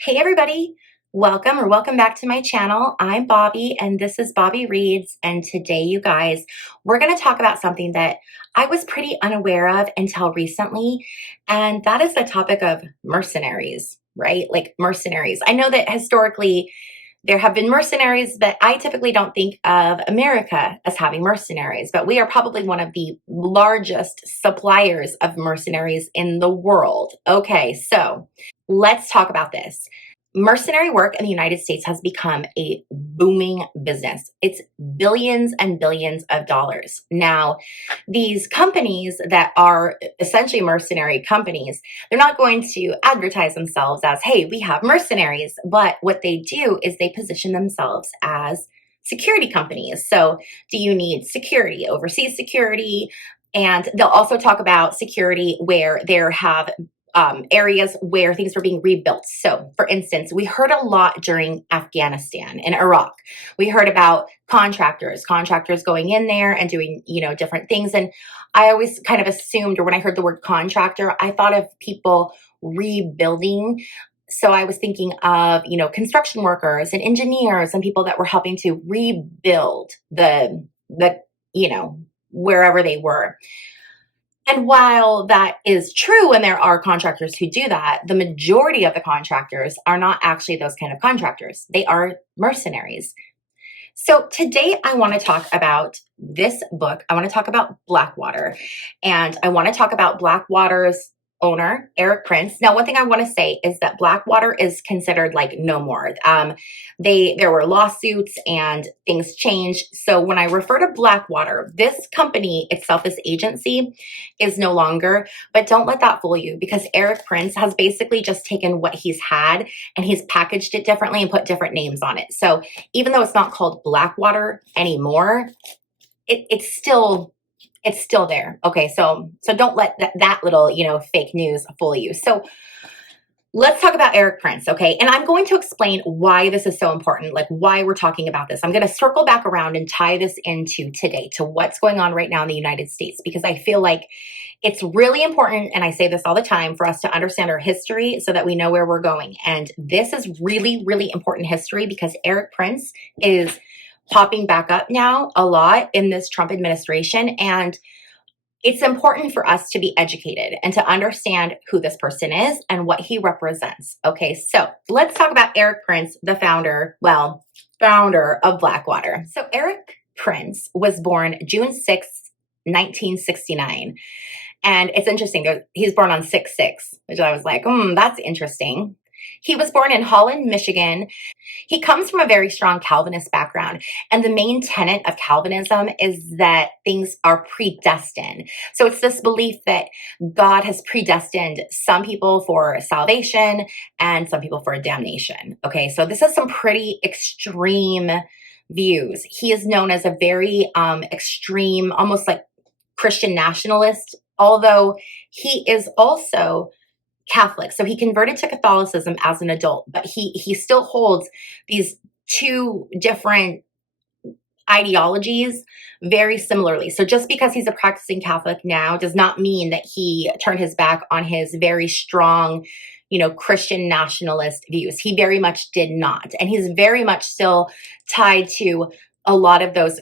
Hey everybody, welcome back to my channel. I'm Bobbie and this is Bobbie Reads, and today you guys, we're going to talk about something that I was pretty unaware of until recently, and that is the topic of mercenaries, right? Like mercenaries. I know that historically there have been mercenaries, but I typically don't think of America as having mercenaries, but we are probably one of the largest suppliers of mercenaries in the world. Okay, so let's talk about this. Mercenary work in the United States has become a booming business. It's billions and billions of dollars. Now, these companies that are essentially mercenary companies, they're not going to advertise themselves as, hey, we have mercenaries. But what they do is they position themselves as security companies. So, do you need security, overseas security? And they'll also talk about security where there have areas where things were being rebuilt. So, for instance, we heard a lot during Afghanistan and Iraq. We heard about contractors going in there and doing, different things. And I always kind of assumed, or when I heard the word contractor, I thought of people rebuilding. So I was thinking of, construction workers and engineers and people that were helping to rebuild the, wherever they were. And while that is true, and there are contractors who do that, the majority of the contractors are not actually those kind of contractors. They are mercenaries. So today I want to talk about this book. I want to talk about Blackwater, and I want to talk about Blackwater's owner, Erik Prince. Now, one thing I want to say is that Blackwater is considered like no more. There were lawsuits and things changed. So when I refer to Blackwater, this company itself, this agency, is no longer. But don't let that fool you, because Erik Prince has basically just taken what he's had and he's packaged it differently and put different names on it. So even though it's not called Blackwater anymore, it's still there. Okay, so don't let that little fake news fool you. So let's talk about Erik Prince, okay? And I'm going to explain why this is so important, like why we're talking about this. I'm going to circle back around and tie this into today, to what's going on right now in the United States, because I feel like it's really important, and I say this all the time, for us to understand our history so that we know where we're going. And this is really, really important history because Erik Prince is popping back up now a lot in this Trump administration. And it's important for us to be educated and to understand who this person is and what he represents. Okay, so let's talk about Erik Prince, the founder of Blackwater. So Erik Prince was born June 6th, 1969. And it's interesting, he's born on 6/6, which I was like, that's interesting. He was born in Holland, Michigan. He comes from a very strong Calvinist background. And the main tenet of Calvinism is that things are predestined. So it's this belief that God has predestined some people for salvation and some people for damnation. Okay, so this is some pretty extreme views. He is known as a very extreme, almost like Christian nationalist, although he is also Catholic. So he converted to Catholicism as an adult, but he still holds these two different ideologies very similarly. So just because he's a practicing Catholic now does not mean that he turned his back on his very strong, Christian nationalist views. He very much did not. And he's very much still tied to a lot of those,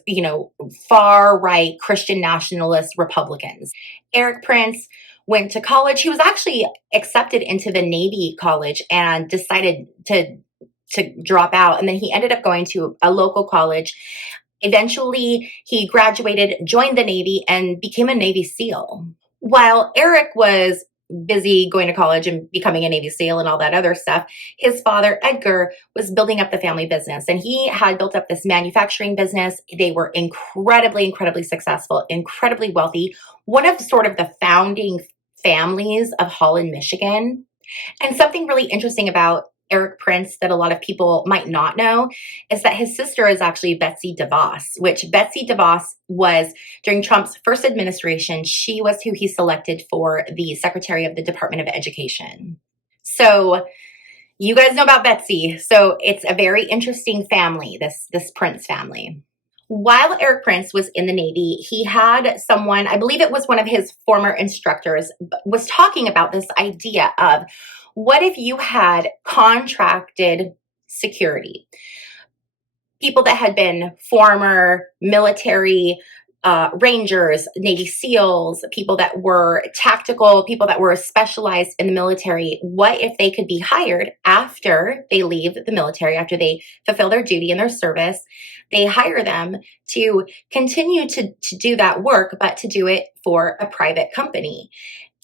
far right Christian nationalist Republicans. Erik Prince went to college. He was actually accepted into the Navy college and decided to drop out. And then he ended up going to a local college. Eventually, he graduated, joined the Navy, and became a Navy SEAL. While Erik was busy going to college and becoming a Navy SEAL and all that other stuff, his father, Edgar, was building up the family business. And he had built up this manufacturing business. They were incredibly successful, incredibly wealthy. One of sort of the founding families of Holland, Michigan. And something really interesting about Erik Prince that a lot of people might not know is that his sister is actually Betsy DeVos, which Betsy DeVos was during Trump's first administration. She was who he selected for the Secretary of the Department of Education. So you guys know about Betsy. So it's a very interesting family, this Prince family. While Erik Prince was in the Navy, he had someone, I believe it was one of his former instructors, was talking about this idea of What if you had contracted security? People that had been former military Rangers, Navy SEALs, people that were tactical, people that were specialized in the military. What if they could be hired after they leave the military, after they fulfill their duty in their service? They hire them to continue to do that work, but to do it for a private company.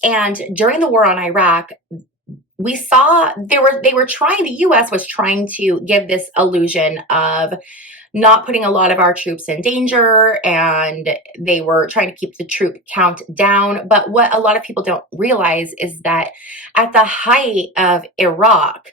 And during the war on Iraq, we saw the US was trying to give this illusion of not putting a lot of our troops in danger, and they were trying to keep the troop count down. But what a lot of people don't realize is that at the height of Iraq,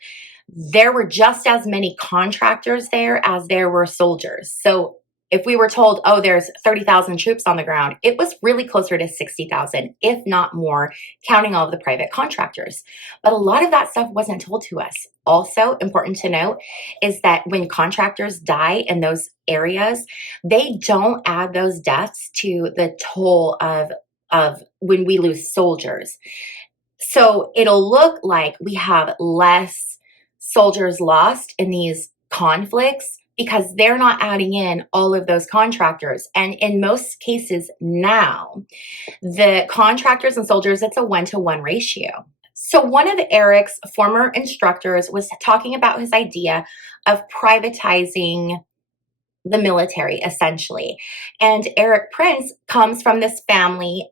there were just as many contractors there as there were soldiers. So if we were told, oh, there's 30,000 troops on the ground, it was really closer to 60,000, if not more, counting all of the private contractors. But a lot of that stuff wasn't told to us. Also important to note is that when contractors die in those areas, they don't add those deaths to the toll of when we lose soldiers. So it'll look like we have less soldiers lost in these conflicts because they're not adding in all of those contractors. And in most cases now, the contractors and soldiers, it's a 1-to-1 ratio. So one of Erik's former instructors was talking about his idea of privatizing the military, essentially. And Erik Prince comes from this family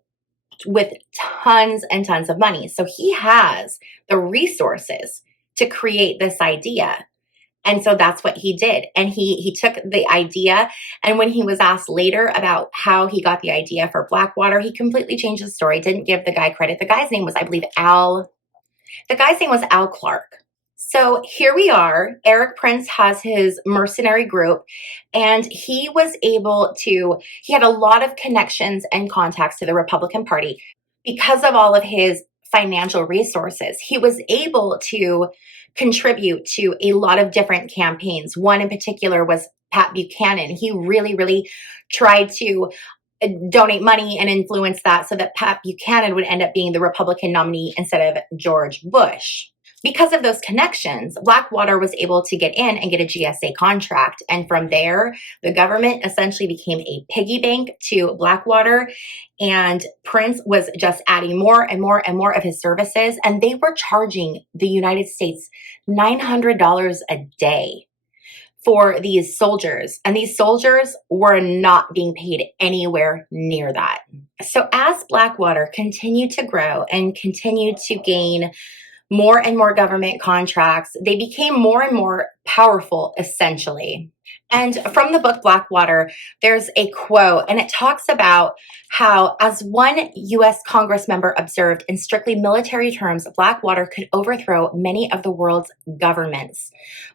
with tons and tons of money. So he has the resources to create this idea. And so that's what he did. And he took the idea, and when he was asked later about how he got the idea for Blackwater, he completely changed the story, didn't give the guy credit. The guy's name was, I believe, Al. The guy's name was Al Clark. So here we are. Erik Prince has his mercenary group, and he had a lot of connections and contacts to the Republican Party because of all of his financial resources. He was able to contribute to a lot of different campaigns. One in particular was Pat Buchanan. He really, really tried to donate money and influence that so that Pat Buchanan would end up being the Republican nominee instead of George Bush. Because of those connections, Blackwater was able to get in and get a GSA contract. And from there, the government essentially became a piggy bank to Blackwater. And Prince was just adding more and more and more of his services. And they were charging the United States $900 a day for these soldiers. And these soldiers were not being paid anywhere near that. So as Blackwater continued to grow and continued to gain more and more government contracts, they became more and more powerful, essentially. And from the book Blackwater, there's a quote, and it talks about how, as one U.S. Congress member observed, in strictly military terms, Blackwater could overthrow many of the world's governments.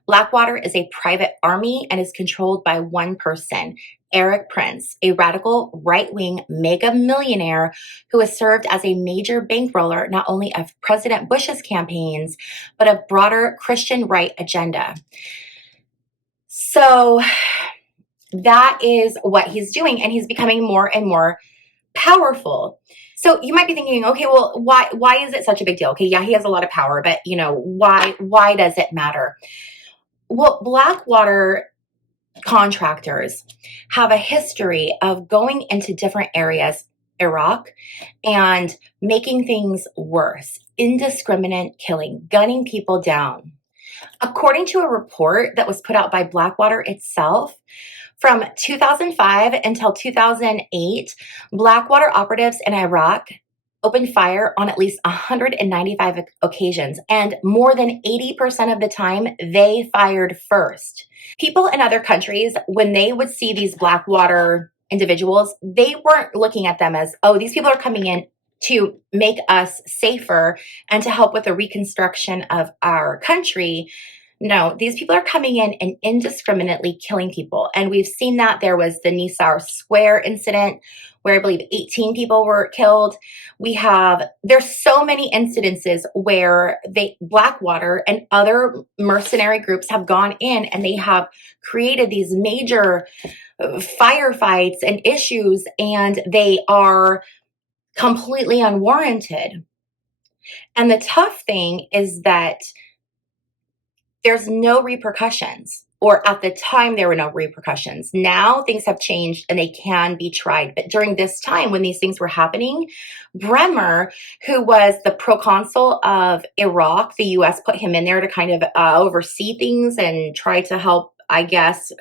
Blackwater is a private army and is controlled by one person, Erik Prince, a radical right-wing mega millionaire who has served as a major bankroller not only of President Bush's campaigns, but a broader Christian right agenda. So that is what he's doing, and he's becoming more and more powerful. So you might be thinking, okay, well, why is it such a big deal? Okay, yeah, he has a lot of power, but why does it matter? Well, Blackwater contractors have a history of going into different areas, Iraq, and making things worse. Indiscriminate killing, gunning people down. According to a report that was put out by Blackwater itself, from 2005 until 2008, Blackwater operatives in Iraq opened fire on at least 195 occasions, and more than 80% of the time, they fired first. People in other countries, when they would see these Blackwater individuals, they weren't looking at them as, oh, these people are coming in to make us safer and to help with the reconstruction of our country. No, these people are coming in and indiscriminately killing people. And we've seen that. There was the Nisour Square incident where I believe 18 people were killed. There's so many incidences where Blackwater and other mercenary groups have gone in and they have created these major firefights and issues, and they are completely unwarranted. And the tough thing is that there's no repercussions, or at the time there were no repercussions. Now things have changed and they can be tried. But during this time when these things were happening, Bremer, who was the proconsul of Iraq, the US put him in there to kind of oversee things and try to help, I guess,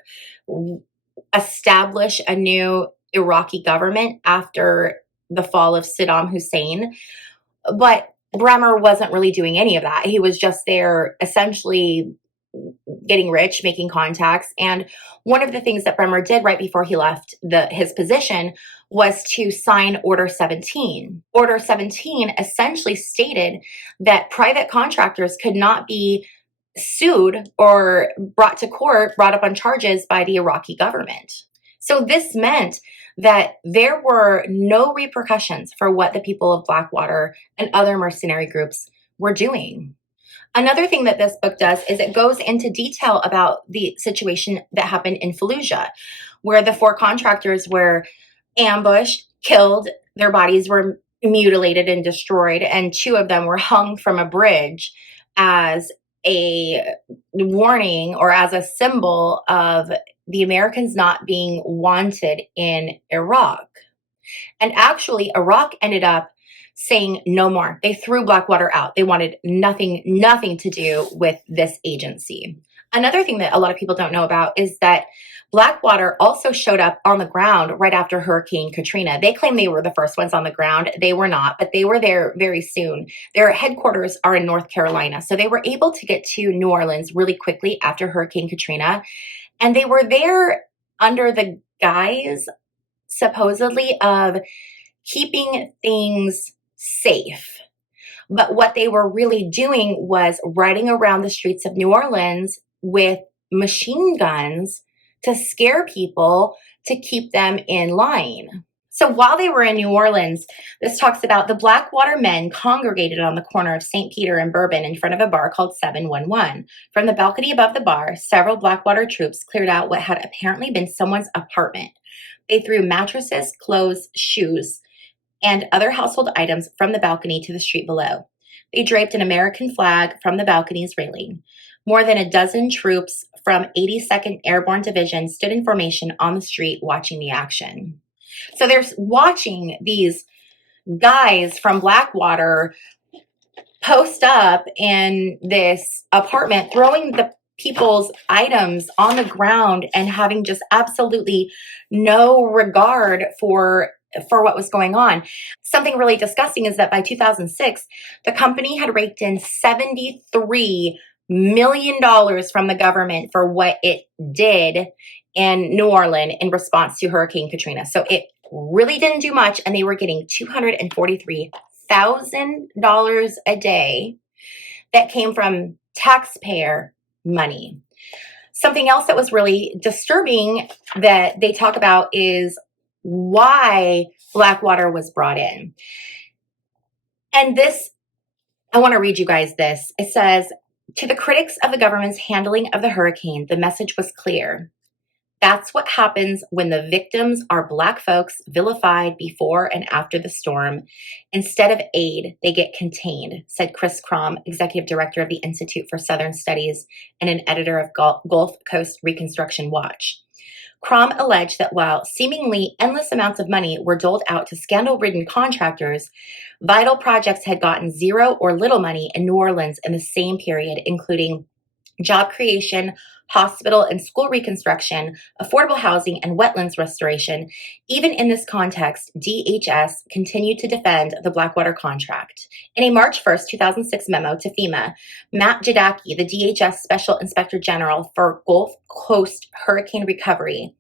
establish a new Iraqi government after the fall of Saddam Hussein. But Bremer wasn't really doing any of that. He was just there essentially getting rich, making contacts. And one of the things that Bremer did right before he left his position was to sign Order 17. Order 17 essentially stated that private contractors could not be sued or brought to court, brought up on charges by the Iraqi government. So this meant that there were no repercussions for what the people of Blackwater and other mercenary groups were doing. Another thing that this book does is it goes into detail about the situation that happened in Fallujah, where the 4 contractors were ambushed, killed, their bodies were mutilated and destroyed, and 2 of them were hung from a bridge as a warning or as a symbol of the Americans not being wanted in Iraq. And actually, Iraq ended up saying no more. They threw Blackwater out. They wanted nothing to do with this agency. Another thing that a lot of people don't know about is that Blackwater also showed up on the ground right after Hurricane Katrina. They claim they were the first ones on the ground. They were not, but they were there very soon. Their headquarters are in North Carolina. So they were able to get to New Orleans really quickly after Hurricane Katrina. And they were there under the guise, supposedly, of keeping things safe. But what they were really doing was riding around the streets of New Orleans with machine guns to scare people to keep them in line. So while they were in New Orleans, this talks about the Blackwater men congregated on the corner of St. Peter and Bourbon in front of a bar called 711. From the balcony above the bar, several Blackwater troops cleared out what had apparently been someone's apartment. They threw mattresses, clothes, shoes, and other household items from the balcony to the street below. They draped an American flag from the balcony's railing. More than a dozen troops from 82nd Airborne Division stood in formation on the street watching the action. So they're watching these guys from Blackwater post up in this apartment, throwing the people's items on the ground and having just absolutely no regard for what was going on. Something really disgusting is that by 2006, the company had raked in $73 million from the government for what it did in New Orleans in response to Hurricane Katrina. So it really didn't do much, and they were getting $243,000 a day that came from taxpayer money. Something else that was really disturbing that they talk about is why Blackwater was brought in. And this, I want to read you guys this. It says, to the critics of the government's handling of the hurricane, the message was clear. That's what happens when the victims are Black folks vilified before and after the storm. Instead of aid, they get contained, said Chris Crom, executive director of the Institute for Southern Studies and an editor of Gulf Coast Reconstruction Watch. Crom alleged that while seemingly endless amounts of money were doled out to scandal-ridden contractors, vital projects had gotten zero or little money in New Orleans in the same period, including job creation, hospital and school reconstruction, affordable housing, and wetlands restoration. Even in this context, DHS continued to defend the Blackwater contract. In a March 1st, 2006 memo to FEMA, Matt Jadaki, the DHS Special Inspector General for Gulf Coast Hurricane Recovery,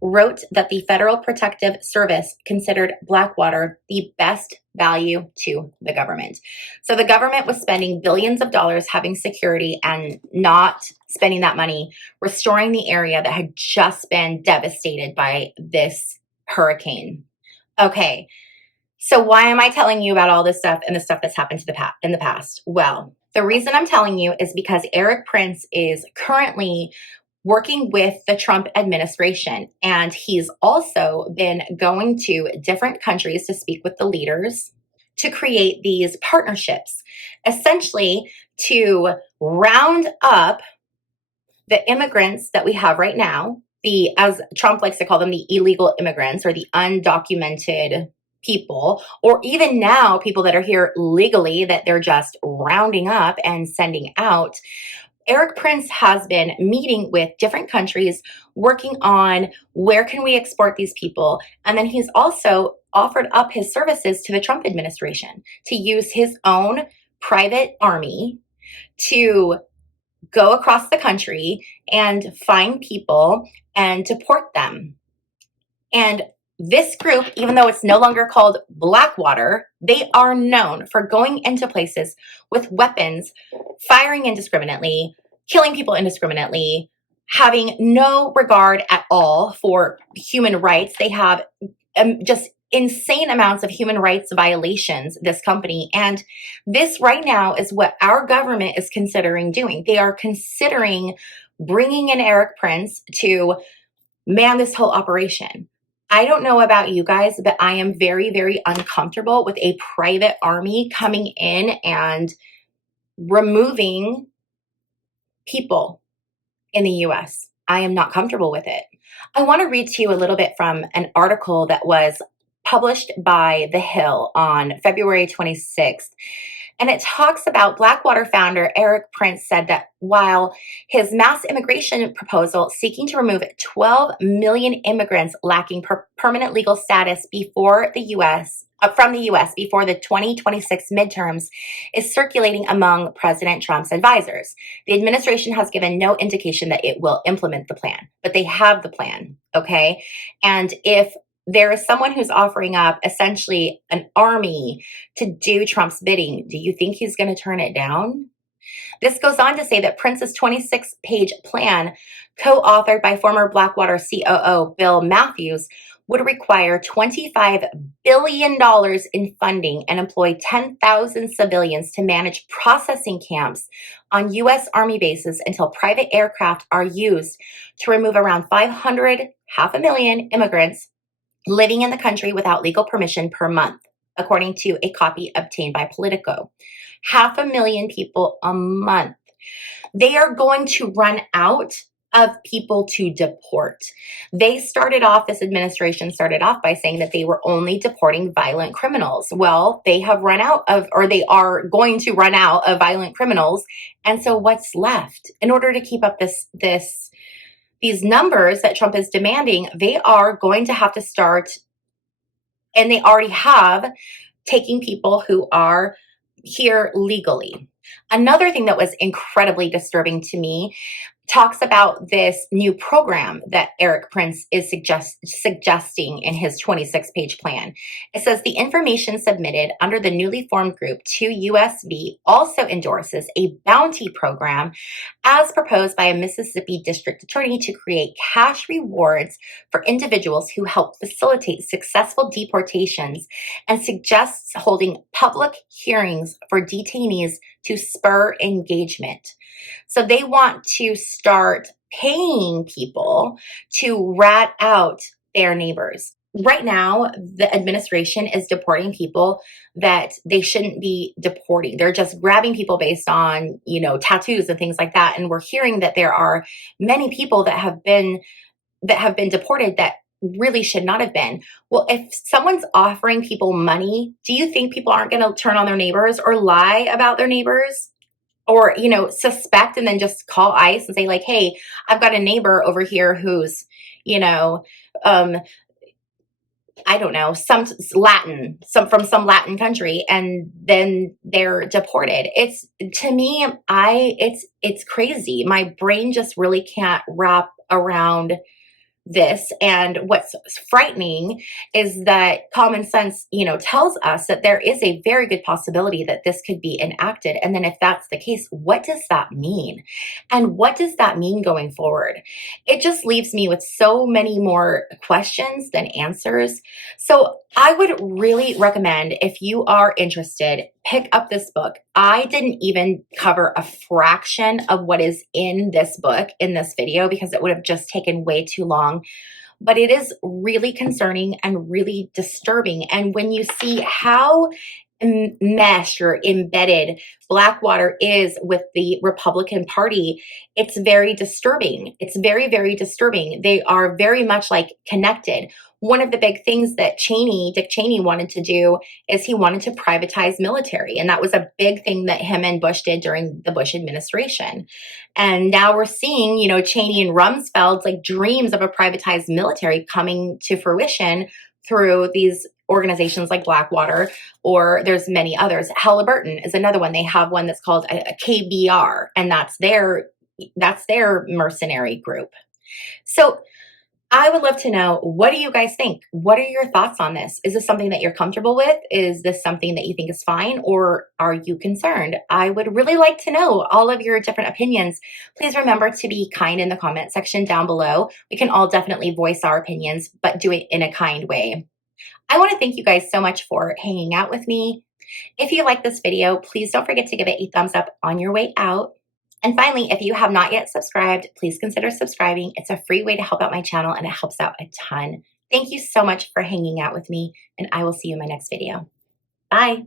wrote that the Federal Protective Service considered Blackwater the best value to the government. So the government was spending billions of dollars having security and not spending that money restoring the area that had just been devastated by this hurricane. Okay, so why am I telling you about all this stuff and the stuff that's happened in the past? Well, the reason I'm telling you is because Erik Prince is currently working with the Trump administration, and he's also been going to different countries to speak with the leaders to create these partnerships, essentially to round up the immigrants that we have right now, as Trump likes to call them, the illegal immigrants or the undocumented people, or even now people that are here legally that they're just rounding up and sending out. Erik Prince has been meeting with different countries, working on where can we export these people. And then he's also offered up his services to the Trump administration to use his own private army to go across the country and find people and deport them. And this group, even though it's no longer called Blackwater, they are known for going into places with weapons, firing indiscriminately, killing people indiscriminately, having no regard at all for human rights. They have just insane amounts of human rights violations, this company. And this right now is what our government is considering doing. They are considering bringing in Erik Prince to man this whole operation. I don't know about you guys, but I am very, very uncomfortable with a private army coming in and removing people in the US. I am not comfortable with it. I want to read to you a little bit from an article that was published by The Hill on February 26th. And it talks about Blackwater founder Erik Prince said that while his mass immigration proposal seeking to remove 12 million immigrants lacking permanent legal status before the US from the US before the 2026 midterms is circulating among President Trump's advisors, the administration has given no indication that it will implement the plan, but they have the plan, okay? And if there is someone who's offering up essentially an army to do Trump's bidding, do you think he's going to turn it down? This goes on to say that Prince's 26-page plan, co-authored by former Blackwater COO Bill Matthews, would require $25 billion in funding and employ 10,000 civilians to manage processing camps on U.S. Army bases until private aircraft are used to remove around 500,000 immigrants living in the country without legal permission per month, according to a copy obtained by Politico. 500,000 people a month. They are going to run out of people to deport. This administration started off by saying that they were only deporting violent criminals. Well, they have run out of, or they are going to run out of violent criminals. And so what's left? In order to keep up these numbers that Trump is demanding, they are going to have to start, and they already have, taking people who are here legally. Another thing that was incredibly disturbing to me talks about this new program that Erik Prince is suggesting in his 26-page plan. It says the information submitted under the newly formed group to USV also endorses a bounty program as proposed by a Mississippi district attorney to create cash rewards for individuals who help facilitate successful deportations, and suggests holding public hearings for detainees to spur engagement. So they want to start paying people to rat out their neighbors. Right now, the administration is deporting people that they shouldn't be deporting. They're just grabbing people based on, tattoos and things like that. And we're hearing that there are many people that have been deported that really should not have been. Well, if someone's offering people money, do you think people aren't going to turn on their neighbors or lie about their neighbors? Or, suspect and then just call ICE and say like, hey, I've got a neighbor over here who's, I don't know, some from some Latin country, and then they're deported. To me, it's crazy. My brain just really can't wrap around this. And what's frightening is that common sense, tells us that there is a very good possibility that this could be enacted. And then if that's the case, what does that mean? And what does that mean going forward? It just leaves me with so many more questions than answers. So I would really recommend, if you are interested, pick up this book. I didn't even cover a fraction of what is in this book in this video because it would have just taken way too long. But it is really concerning and really disturbing. And when you see how meshed or embedded Blackwater is with the Republican Party, it's very disturbing. It's very, very disturbing. They are very much like connected. One of the big things that Dick Cheney wanted to do is he wanted to privatize military. And that was a big thing that him and Bush did during the Bush administration. And now we're seeing, Cheney and Rumsfeld's like dreams of a privatized military coming to fruition through these organizations like Blackwater, or there's many others. Halliburton is another one. They have one that's called a KBR, and that's their mercenary group. So I would love to know, what do you guys think? What are your thoughts on this? Is this something that you're comfortable with? Is this something that you think is fine, or are you concerned? I would really like to know all of your different opinions. Please remember to be kind in the comment section down below. We can all definitely voice our opinions, but do it in a kind way. I want to thank you guys so much for hanging out with me. If you like this video, please don't forget to give it a thumbs up on your way out. And finally, if you have not yet subscribed, please consider subscribing. It's a free way to help out my channel, and it helps out a ton. Thank you so much for hanging out with me, and I will see you in my next video. Bye.